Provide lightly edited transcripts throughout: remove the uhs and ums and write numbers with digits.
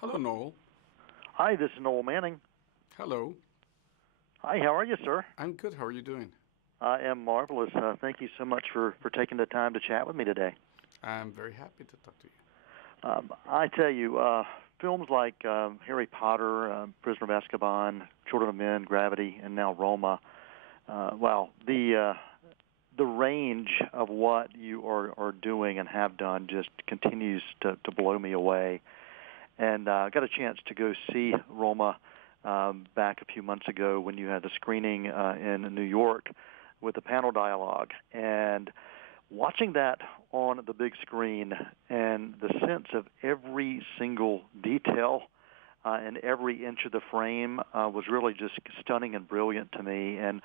Hello, Noel. Hi, this is Noel Manning. Hello. Hi, how are you, sir? I'm good. How are you doing? I am marvelous. Thank you so much for taking the time to chat with me today. I'm very happy to talk to you. I tell you, films like Harry Potter, Prisoner of Azkaban, Children of Men, Gravity, and now Roma. Wow, the range of what you are doing and have done just continues to blow me away. And I got a chance to go see Roma back a few months ago when you had the screening in New York with the panel dialogue. And watching that on the big screen and the sense of every single detail and every inch of the frame was really just stunning and brilliant to me. And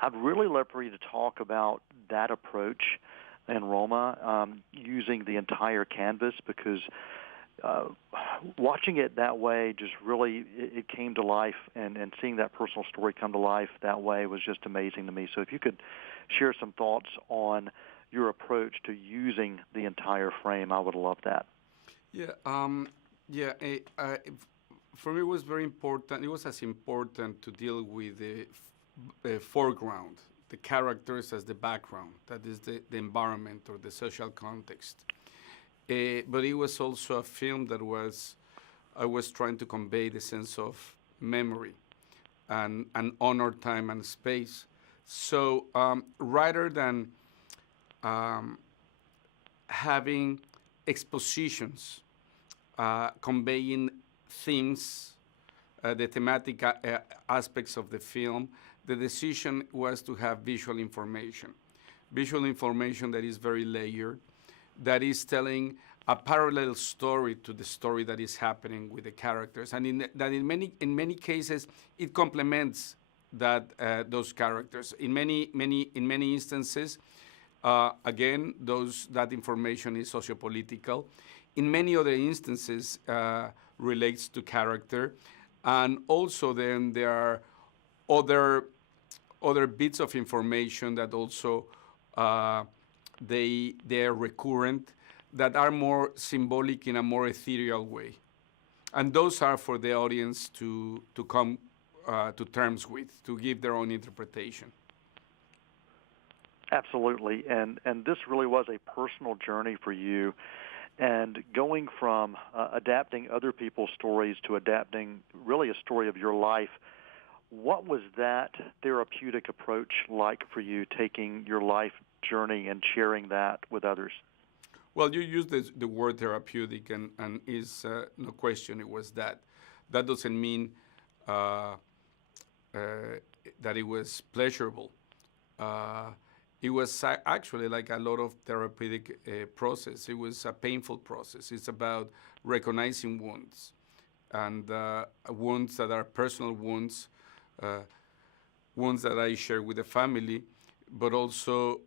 I'd really love for you to talk about that approach in Roma, using the entire canvas, because watching it that way just really, it came to life, and seeing that personal story come to life that way was just amazing to me. So if you could share some thoughts on your approach to using the entire frame, I would love that. Yeah. For me, it was very important. It was as important to deal with the foreground, the characters as the background. That is the environment or the social context. But it was also a film that I was trying to convey the sense of memory and honor time and space. So rather than having expositions conveying themes, the thematic aspects of the film, the decision was to have visual information that is very layered, that is telling a parallel story to the story that is happening with the characters, and in many cases it complements those characters. In many instances, again, that information is sociopolitical. In many other instances, relates to character, and also then there are other bits of information that also they're recurrent, that are more symbolic in a more ethereal way, and those are for the audience to come to terms with, to give their own interpretation. Absolutely, and this really was a personal journey for you, and going from adapting other people's stories to adapting really a story of your life. What was that therapeutic approach like for you, taking your life journey and sharing that with others? Well, you used the word therapeutic, and is no question it was that. That doesn't mean that it was pleasurable. It was actually like a lot of therapeutic process. It was a painful process. It's about recognizing wounds, and wounds that are personal wounds, wounds that I share with the family, but also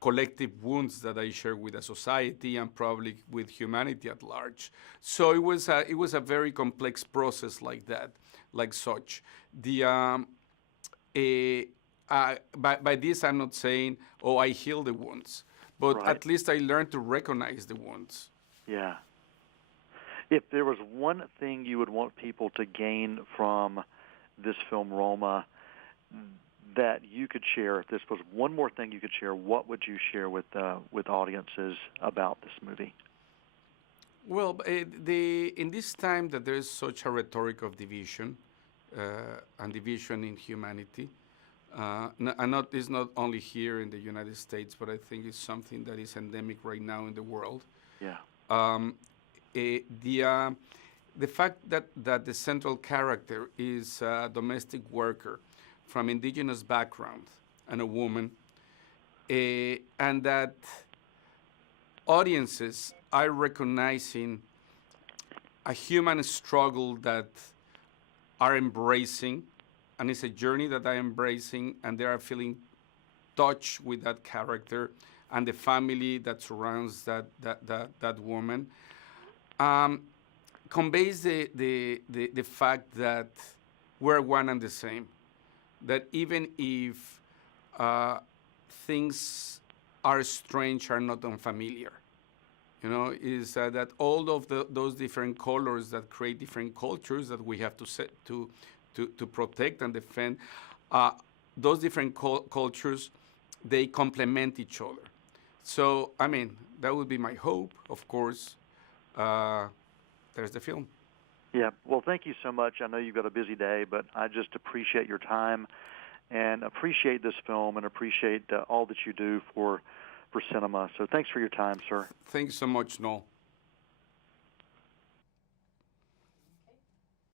collective wounds that I share with the society and probably with humanity at large. So it was a very complex process like that, like such. By this, I'm not saying, oh, I heal the wounds, but Right. at least I learned to recognize the wounds. Yeah. If there was one thing you would want people to gain from this film, Roma, that you could share, if this was one more thing you could share, what would you share with audiences about this movie? Well, in this time that there is such a rhetoric of division and division in humanity, it's not only here in the United States, but I think it's something that is endemic right now in the world. Yeah. The fact that the central character is a domestic worker from indigenous background and a woman, and that audiences are recognizing a human struggle that are embracing, and it's a journey that I'm embracing, and they are feeling touched with that character and the family that surrounds that woman. Conveys the fact that we're one and the same. That even if things are strange, are not unfamiliar, is that all of those different colors that create different cultures that we have to to protect and defend, those different cultures, they complement each other. So, I mean, that would be my hope, of course. There's the film. Yeah. Well, thank you so much. I know you've got a busy day, but I just appreciate your time and appreciate this film and appreciate all that you do for cinema. So thanks for your time, sir. Thanks so much, Noel.